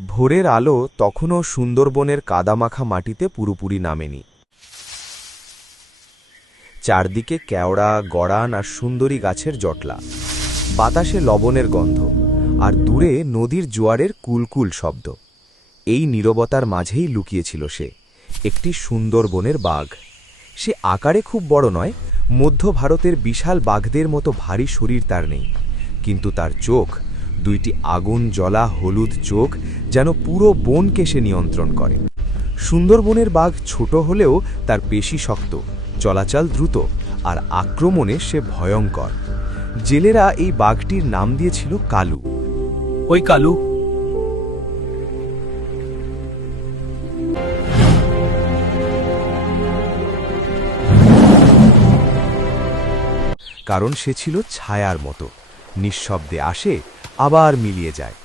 ভোরের আলো তখনও সুন্দরবনের কাদামাখা মাটিতে পুরোপুরি নামেনি। চারদিকে কেওড়া, গড়ান আর সুন্দরী গাছের জটলা, বাতাসে লবণের গন্ধ, আর দূরে নদীর জোয়ারের কুলকুল শব্দ। এই নীরবতার মাঝেই লুকিয়েছিল সে, একটি সুন্দরবনের বাঘ। সে আকারে খুব বড় নয়, মধ্য ভারতের বিশাল বাঘদের মতো ভারী শরীর তার নেই, কিন্তু তার চোখ, দুইটি আগুন জ্বলা হলুদ চোখ, যেন পুরো বনকে সে নিয়ন্ত্রণ করে। সুন্দরবনের বাঘ ছোট হলেও তার পেশি শক্ত, চলাচল দ্রুত, আর আক্রমণে সে ভয়ঙ্কর। জেলেরা এই বাঘটির নাম দিয়েছিল কালু। ওই কালু, কারণ সে ছিল ছায়ার মতো, নিঃশব্দে আসে, আবার মিলিয়ে যায়।